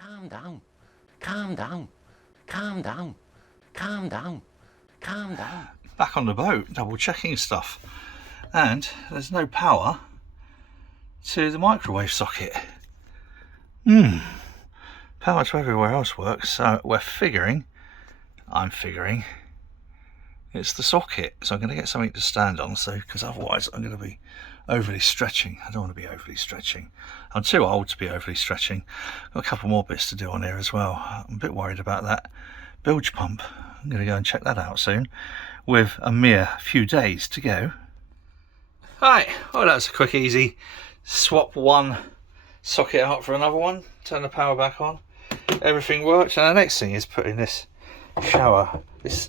Calm down. Calm down. Calm down. Calm down. Calm down. Back on the boat, double checking stuff. And there's no power to the microwave socket. Power to everywhere else works, so I'm figuring it's the socket. So I'm going to get something to stand on, so because otherwise I'm going to be overly stretching. I don't want to be overly stretching. I'm too old to be overly stretching. Got a couple more bits to do on here as well. I'm a bit worried about that bilge pump. I'm going to go and check that out soon, with a mere few days to go. Right, well that's a quick easy swap one socket out for another one, turn the power back on, everything works. And the next thing is putting this shower,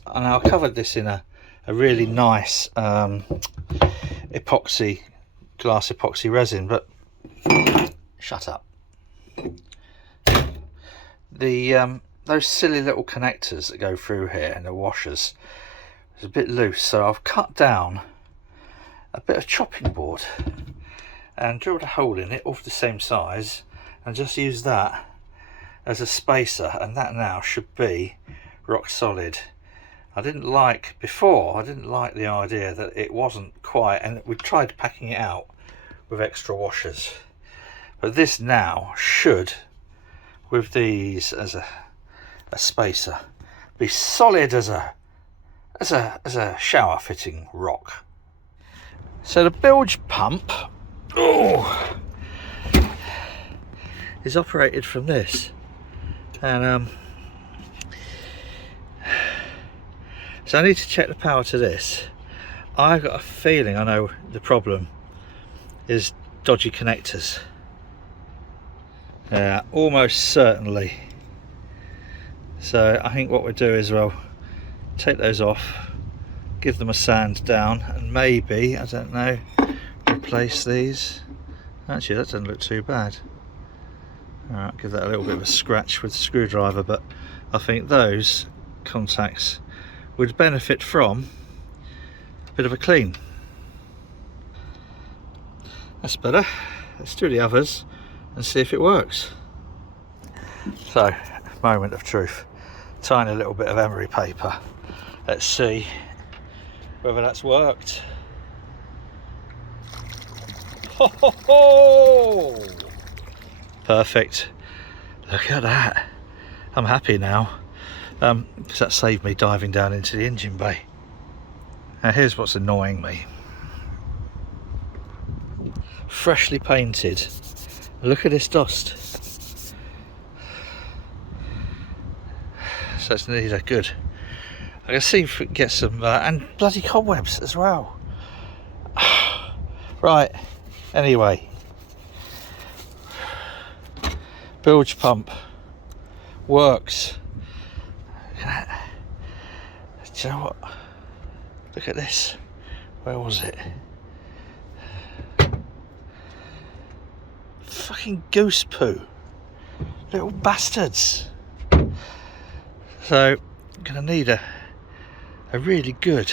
I now covered this in a really nice epoxy, glass epoxy resin, but shut up. Those silly little connectors that go through here and the washers is a bit loose, so I've cut down a bit of chopping board and drilled a hole in it of the same size and just used that as a spacer, and that now should be rock solid. I didn't like the idea that it wasn't quite, and we tried packing it out with extra washers, but this now should, with these as a spacer, be solid as a shower fitting rock. So the bilge pump is operated from this, and so I need to check the power to this. I've got a feeling I know the problem is dodgy connectors. Almost certainly. So I think what we'll do is we'll take those off, give them a sand down, and maybe, I don't know, replace these. Actually, that doesn't look too bad. Alright, give that a little bit of a scratch with the screwdriver, but I think those contacts would benefit from a bit of a clean. That's better. Let's do the others and see if it works. So, moment of truth. Tiny little bit of emery paper. Let's see whether that's worked. Ho, ho, ho! Perfect. Look at that. I'm happy now, because that saved me diving down into the engine bay. Now here's what's annoying me. Freshly painted. Look at this dust. So it's needed a good. I can see if we can get some, and bloody cobwebs as well. Right, anyway. Bilge pump works. Do you know what? Look at this. Where was it? Fucking goose poo. Little bastards. So I'm gonna need a really good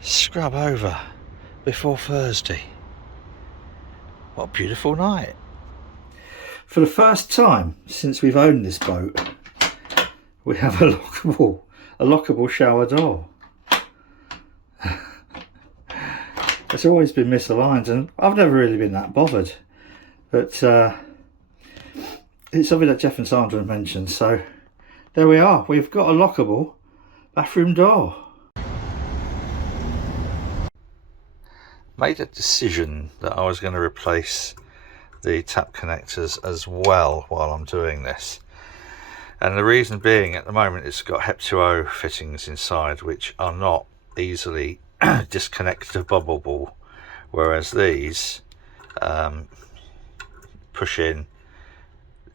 scrub over before Thursday. What a beautiful night. For the first time since we've owned this boat, we have a lockable shower door. It's always been misaligned, and I've never really been that bothered, but it's something that Jeff and Sandra mentioned, so there we are. We've got a lockable bathroom door. Made a decision that I was going to replace the tap connectors as well while I'm doing this, and the reason being, at the moment it's got Hep 2O fittings inside which are not easily disconnectable, whereas these push in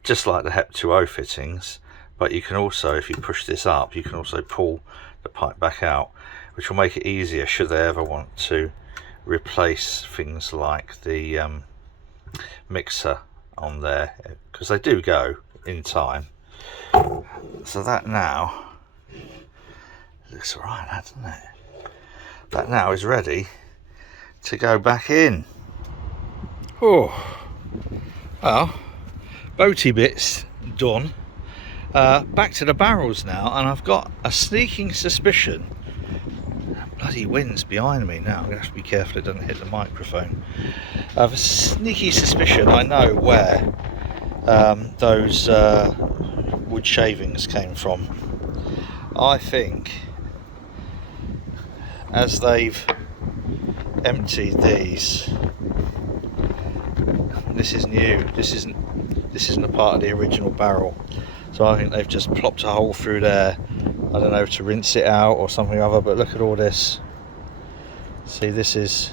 just like the Hep 2O fittings, but you can also, if you push this up, you can also pull the pipe back out, which will make it easier should they ever want to replace things like the mixer on there, because they do go in time. So that now looks alright, doesn't it? That now is ready to go back in. Oh, well, boaty bits done. Back to the barrels now, and I've got a sneaking suspicion. Bloody wind's behind me now. I'm going to have to be careful it doesn't hit the microphone. I have a sneaky suspicion I know where those wood shavings came from. I think as they've emptied these, this is new. This isn't a part of the original barrel. So I think they've just plopped a hole through there, I don't know, to rinse it out or something or other. But look at all this. See, this is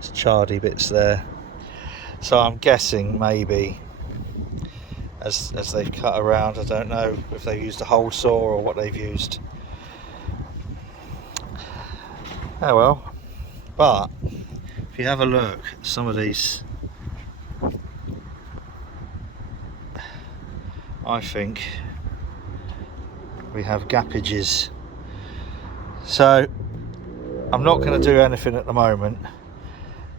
chardy bits there. So I'm guessing maybe as they've cut around, I don't know if they've used a hole saw or what they've used. Oh well. But if you have a look at some of these, I think we have gappages. So I'm not going to do anything at the moment.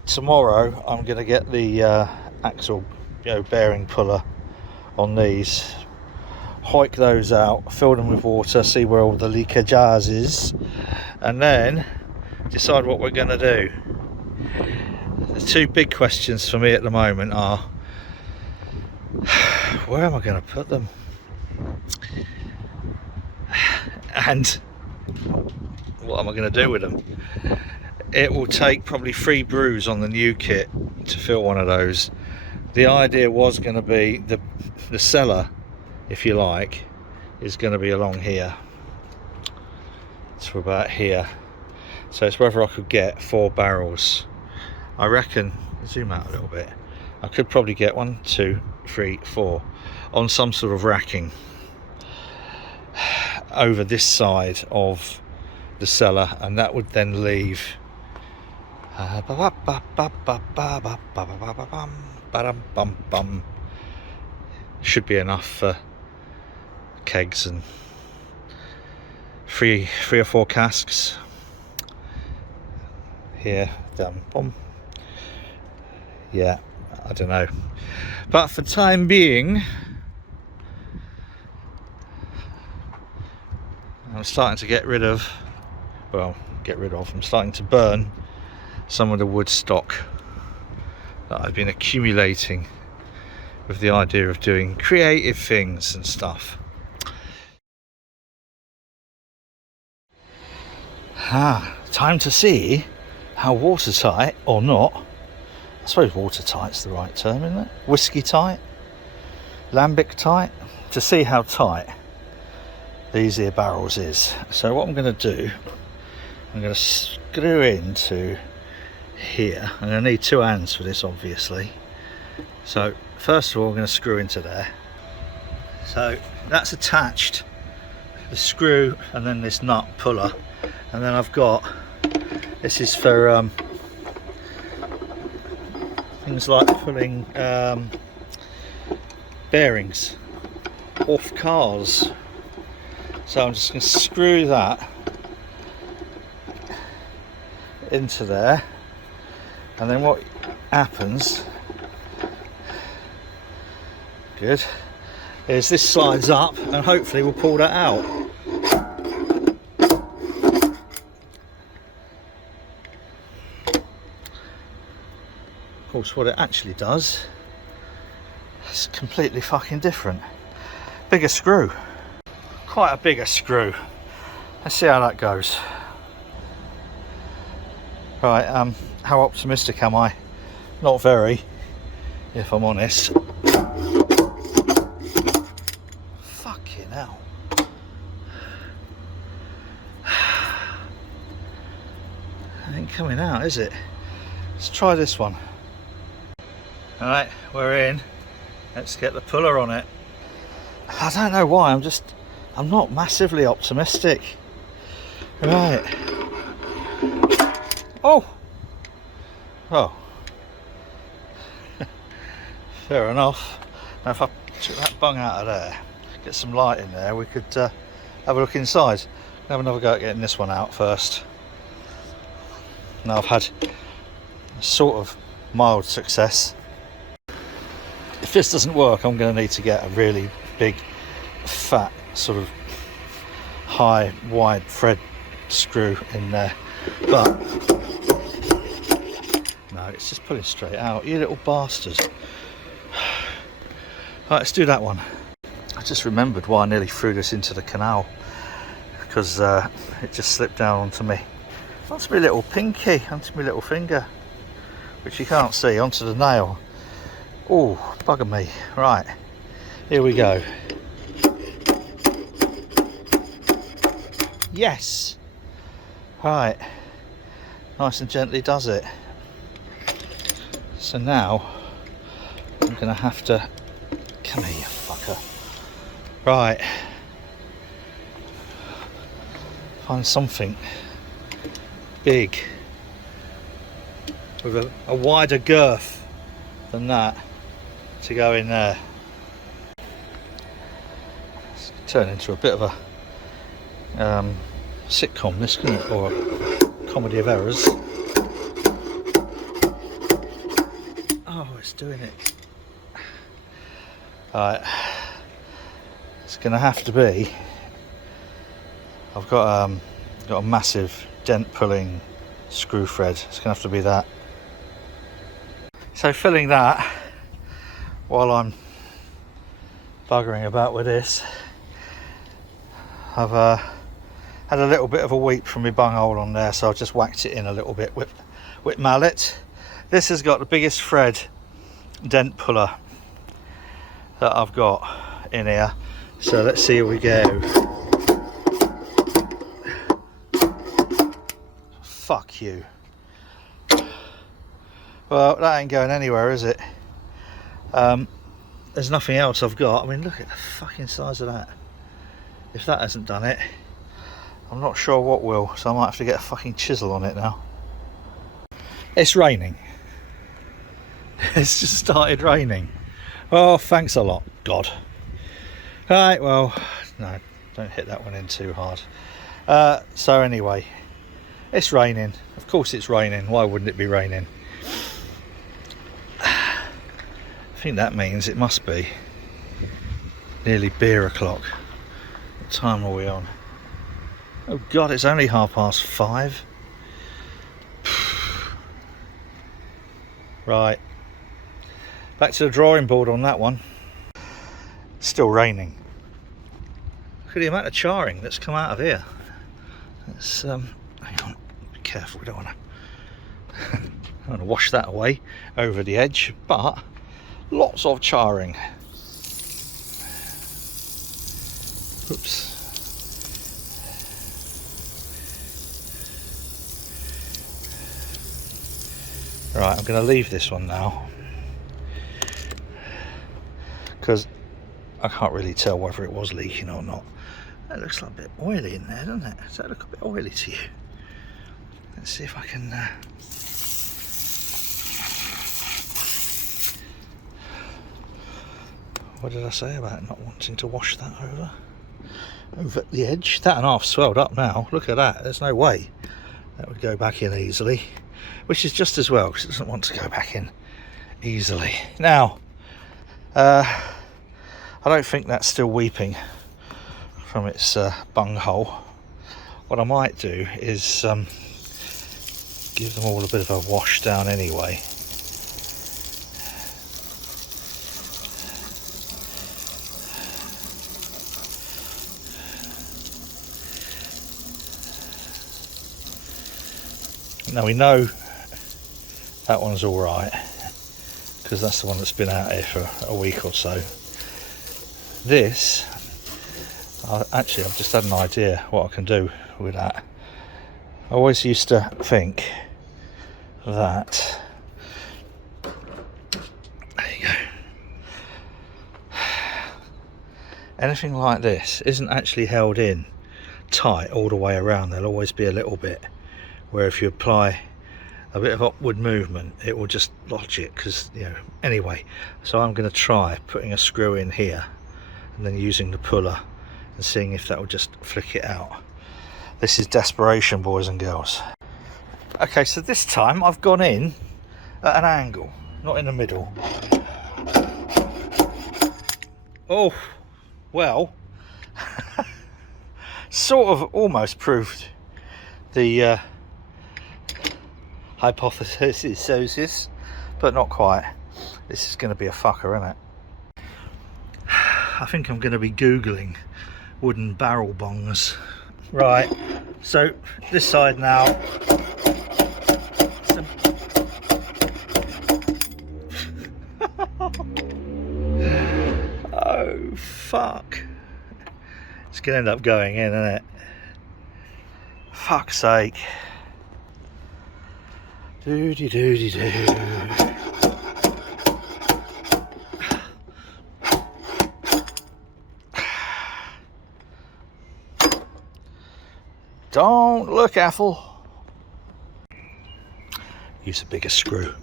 Tomorrow I'm going to get the axle, bearing puller on these, hike those out, fill them with water, see where all the leakage is, and then decide what we're going to do. The two big questions for me at the moment are, where am I going to put them? And what am I going to do with them? It will take probably 3 brews on the new kit to fill one of those. The idea was going to be the cellar, if you like, is going to be along here to about here. So it's whether I could get 4 barrels. I reckon, zoom out a little bit, I could probably get 1, 2, 3, 4 on some sort of racking over this side of the cellar, and that would then leave should be enough for kegs and 3 or 4 casks here. Boom. Yeah, I don't know, but for time being I'm starting to I'm starting to burn some of the wood stock that I've been accumulating with the idea of doing creative things and stuff. Time to see how watertight or not, I suppose watertight's the right term, isn't it? Whiskey tight, lambic tight, to see how tight these here barrels is. So what I'm going to do, I'm going to screw into here. I'm going to need 2 hands for this, obviously. So first of all I'm going to screw into there. So that's attached, the screw and then this nut puller, and then I've got, this is for things like pulling bearings off cars. So I'm just going to screw that into there, and then what happens, good, is this slides up and hopefully we'll pull that out. Of course what it actually does is completely fucking different. Bigger screw, quite a bigger screw. Let's see how that goes. Right, how optimistic am I? Not very, if I'm honest. Fucking hell. It ain't coming out, is it? Let's try this one. Alright, we're in. Let's get the puller on it. I don't know why, I'm not massively optimistic. Right. Oh! Fair enough. Now if I took that bung out of there, get some light in there, we could have a look inside. Have another go at getting this one out first. Now I've had a sort of mild success. if this doesn't work, I'm going to need to get a really big, fat, sort of high, wide thread screw in there. But no, it's just pulling straight out. You little bastard. Right, let's do that one. I just remembered why I nearly threw this into the canal, because it just slipped down onto me. Onto my little pinky, onto my little finger, which you can't see, onto the nail. Oh, bugger me. Right, here we go. Yes! Right, nice and gently does it. So now, I'm going to have to... Come here, you fucker. Right. Find something big with a wider girth than that to go in there. It's turned into a bit of a sitcom, this, couldn't it? Or a comedy of errors. Oh, it's doing it. Right, it's going to have to be. I've got a massive dent pulling screw thread. It's going to have to be that. So filling that while I'm buggering about with this, I've had a little bit of a weep from my bunghole on there, so I've just whacked it in a little bit with mallet. This has got the biggest thread dent puller that I've got in here, so let's see how we go. Fuck you. Well, that ain't going anywhere, is it? There's nothing else I've got. I mean, look at the fucking size of that. If that hasn't done it, I'm not sure what will, so I might have to get a fucking chisel on it now. It's raining. It's just started raining. Oh, thanks a lot, God. Right, well, no, don't hit that one in too hard. So anyway, it's raining. Of course it's raining. Why wouldn't it be raining? I think that means it must be nearly beer o'clock. What time are we on? Oh God, it's only 5:30. Right, back to the drawing board on that one. Still raining. Look at the amount of charring that's come out of here. It's hang on, be careful, we don't want to wash that away over the edge, but lots of charring. Oops. Right, I'm going to leave this one now because I can't really tell whether it was leaking or not. That looks like a bit oily in there, doesn't it? Does that look a bit oily to you? Let's see if I can... What did I say about not wanting to wash that over the edge? That and half swelled up now. Look at that. There's no way that would go back in easily, which is just as well because it doesn't want to go back in easily. Now, I don't think that's still weeping from its bunghole. What I might do is give them all a bit of a wash down anyway. Now we know that one's all right because that's the one that's been out here for a week or so. This, actually I've just had an idea what I can do with that. I always used to think that, there you go, anything like this isn't actually held in tight all the way around. There'll always be a little bit where if you apply a bit of upward movement it will just lodge it, because anyway, so I'm going to try putting a screw in here and then using the puller and seeing if that will just flick it out. This is desperation, boys and girls. Okay, so this time I've gone in at an angle, not in the middle. Oh, well, sort of almost proved the hypothesis, but not quite. This is going to be a fucker, isn't it? I think I'm going to be googling wooden barrel bongs. Right, so this side now. Oh fuck, it's gonna end up going in, isn't it? Fuck's sake. Doody doody doo. Don't look, Ethel. Use a bigger screw.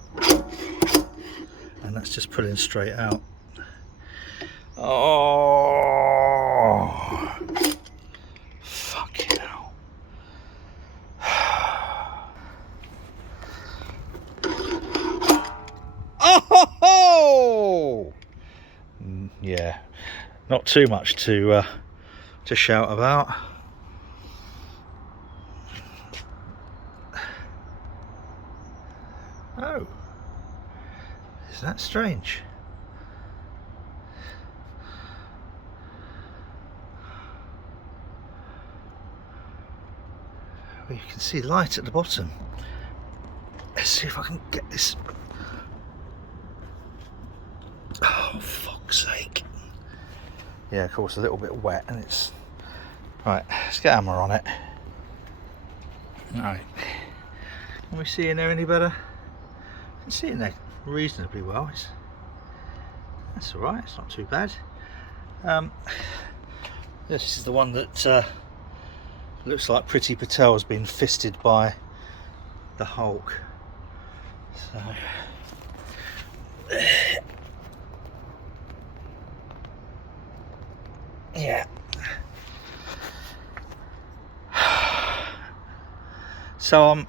And that's just pulling straight out. Oh, fucking hell. Oh, yeah, not too much to shout about. Oh, is that strange? Well, you can see light at the bottom. Let's see if I can get this. Oh, fuck's sake. Yeah, of course, a little bit wet, and it's... Right, let's get a hammer on it. Alright. Can we see in there any better? I can see in there reasonably well. That's alright, it's not too bad. This is the one that looks like Priti Patel has been fisted by the Hulk. So... yeah. So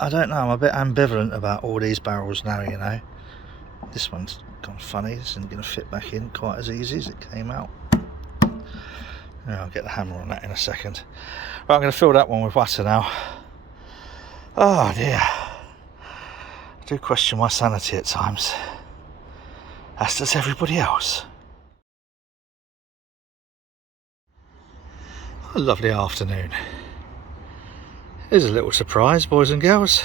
I don't know, I'm a bit ambivalent about all these barrels now, you know. This one's gone funny, this isn't going to fit back in quite as easy as it came out. I'll get the hammer on that in a second. Right, I'm going to fill that one with water now. Oh dear. I do question my sanity at times. As does everybody else. A lovely afternoon. Here's a little surprise, boys and girls.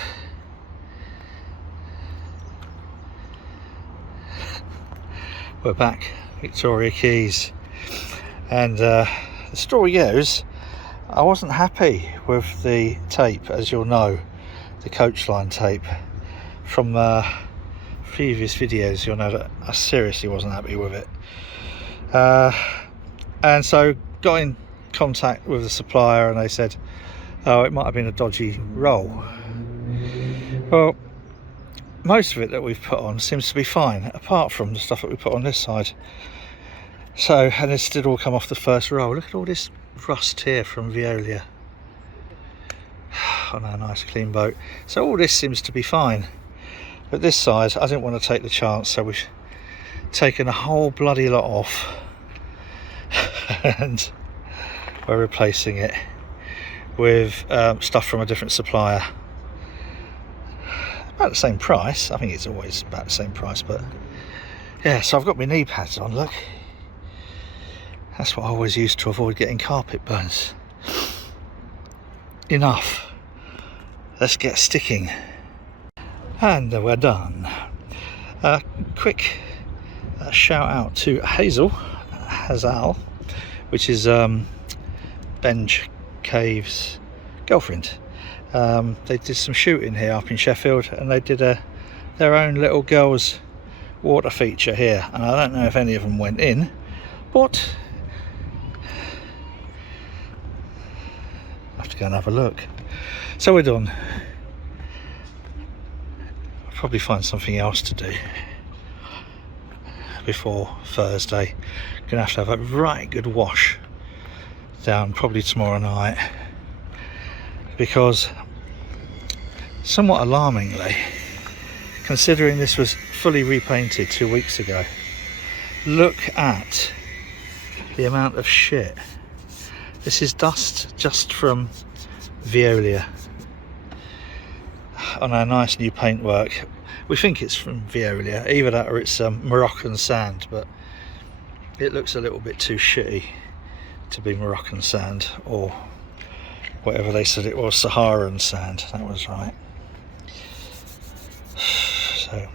We're back, Victoria Keys. And the story goes, I wasn't happy with the tape, as you'll know, the coach line tape. From previous videos, you'll know that I seriously wasn't happy with it. And so got in contact with the supplier, and they said, oh, it might have been a dodgy roll. Well, most of it that we've put on seems to be fine, apart from the stuff that we put on this side. So, and this did all come off the first roll. Look at all this rust here from Veolia. Oh no, nice clean boat. So all this seems to be fine. But this side, I didn't want to take the chance, so we've taken a whole bloody lot off. And we're replacing it with stuff from a different supplier. About the same price. I think it's always about the same price, but yeah, so I've got my knee pads on, look. That's what I always use to avoid getting carpet burns. Enough. Let's get sticking. And we're done. Quick shout out to Hazal, which is Benj Cave's girlfriend. They did some shooting here up in Sheffield, and they did their own little girls water feature here, and I don't know if any of them went in, but I have to go and have a look. So we're done. I'll probably find something else to do before Thursday. Gonna have to have a right good wash down probably tomorrow night, because somewhat alarmingly, considering this was fully repainted 2 weeks ago, Look at the amount of shit. This is dust just from Veolia on our nice new paintwork. We think it's from Veolia, either that or it's Moroccan sand, but it looks a little bit too shitty to be Moroccan sand, or whatever they said it was, Saharan sand. That was right. So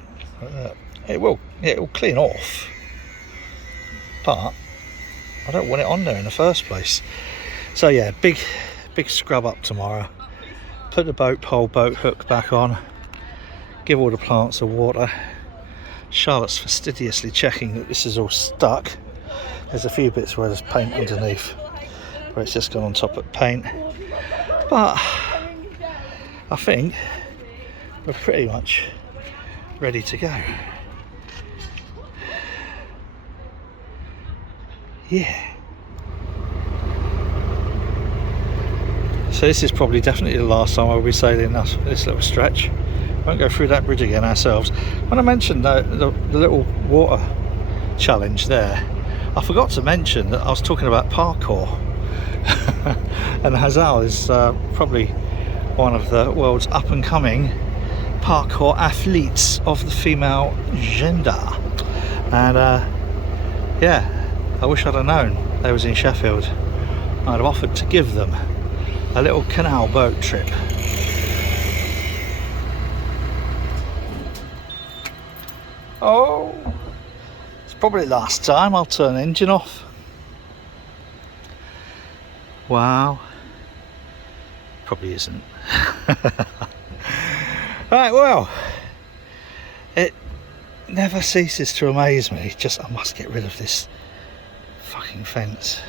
it will clean off, but I don't want it on there in the first place. So yeah, big scrub up tomorrow. Put the boat hook back on. Give all the plants a water. Charlotte's fastidiously checking that this is all stuck. There's a few bits where there's paint underneath, where it's just gone on top of paint. But I think we're pretty much ready to go. Yeah. So this is probably definitely the last time I'll be sailing this little stretch. Won't go through that bridge again ourselves. When I mentioned the little water challenge there, I forgot to mention that I was talking about parkour. And Hazal is probably one of the world's up and coming parkour athletes of the female gender. And yeah, I wish I'd have known they was in Sheffield. I'd have offered to give them a little canal boat trip. Oh, it's probably last time I'll turn the engine off. Wow. Probably isn't. Right, well, it never ceases to amaze me. Just, I must get rid of this fucking fence.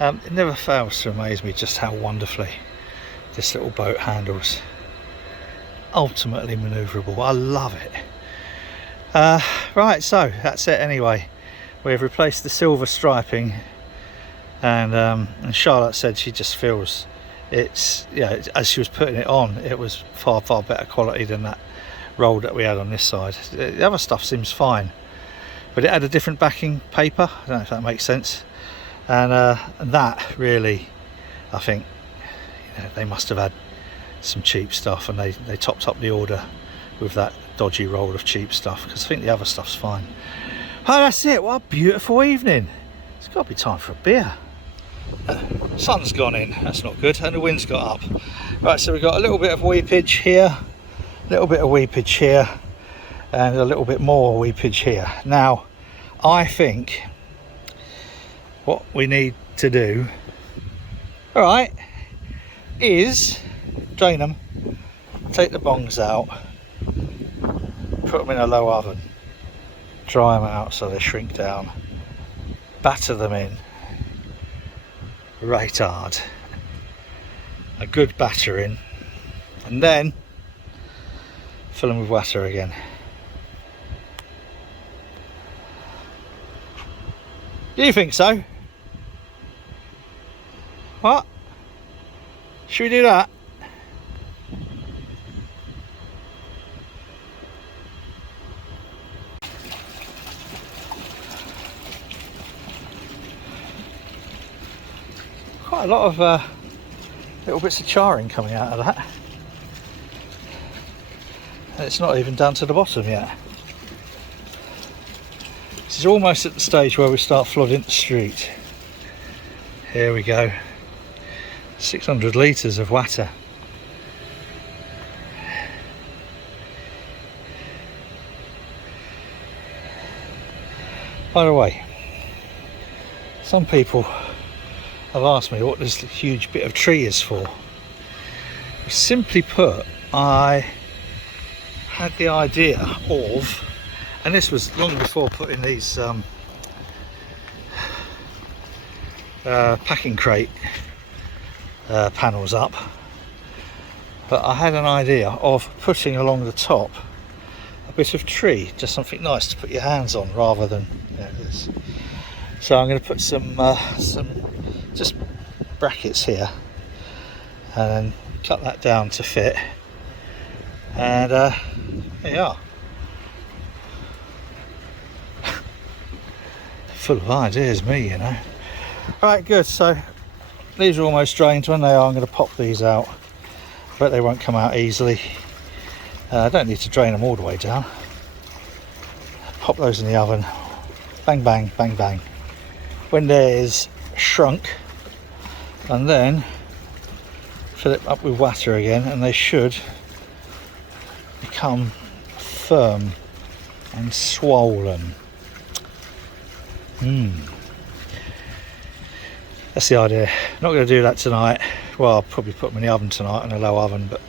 It never fails to amaze me just how wonderfully this little boat handles. Ultimately manoeuvrable. I love it. Right, so that's it anyway. We've replaced the silver striping, and Charlotte said she just feels it's, yeah, as she was putting it on, it was far better quality than that roll that we had on this side. The other stuff seems fine, but it had a different backing paper. I don't know if that makes sense. And that really, I think, they must have had some cheap stuff, and they topped up the order with that dodgy roll of cheap stuff, because I think the other stuff's fine. Oh, that's it. What a beautiful evening. It's got to be time for a beer. Sun's gone in, that's not good, and the wind's got up. Right, so we've got a little bit of weepage here, a little bit of weepage here, and a little bit more weepage here. Now, I think what we need to do, all right, is drain them, take the bongs out, put them in a low oven, dry them out so they shrink down, batter them in right hard, a good battering, and then fill them with water again. Do you think so? What? Should we do that? Quite a lot of little bits of charring coming out of that. And it's not even down to the bottom yet. This is almost at the stage where we start flooding the street. Here we go. 600 litres of water. By the way, some people have asked me what this huge bit of tree is for. Simply put, I had the idea of, and this was long before putting these packing crate panels up, but I had an idea of putting along the top a bit of tree, just something nice to put your hands on rather than this. So I'm going to put some just brackets here and then cut that down to fit, and there you are. full of ideas, me, you know. Right, good. So these are almost drained. When they are, I'm going to pop these out, but they won't come out easily. I don't need to drain them all the way down. Pop those in the oven. Bang, bang, bang, bang. When there's shrunk, and then fill it up with water again, and they should become firm and swollen. That's the idea. Not going to do that tonight. Well, I'll probably put them in the oven tonight in a low oven, but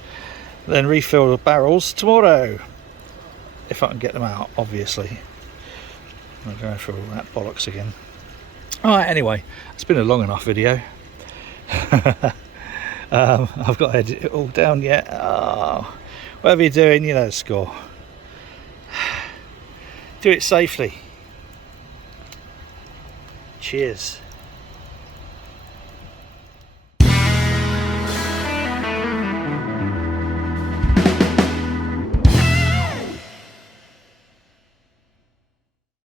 then refill the barrels tomorrow, if I can get them out, obviously. I'm going through all that bollocks again. Alright, anyway, it's been a long enough video. I've got to edit it all down yet. Oh, whatever you're doing, you know the score. Do it safely. Cheers.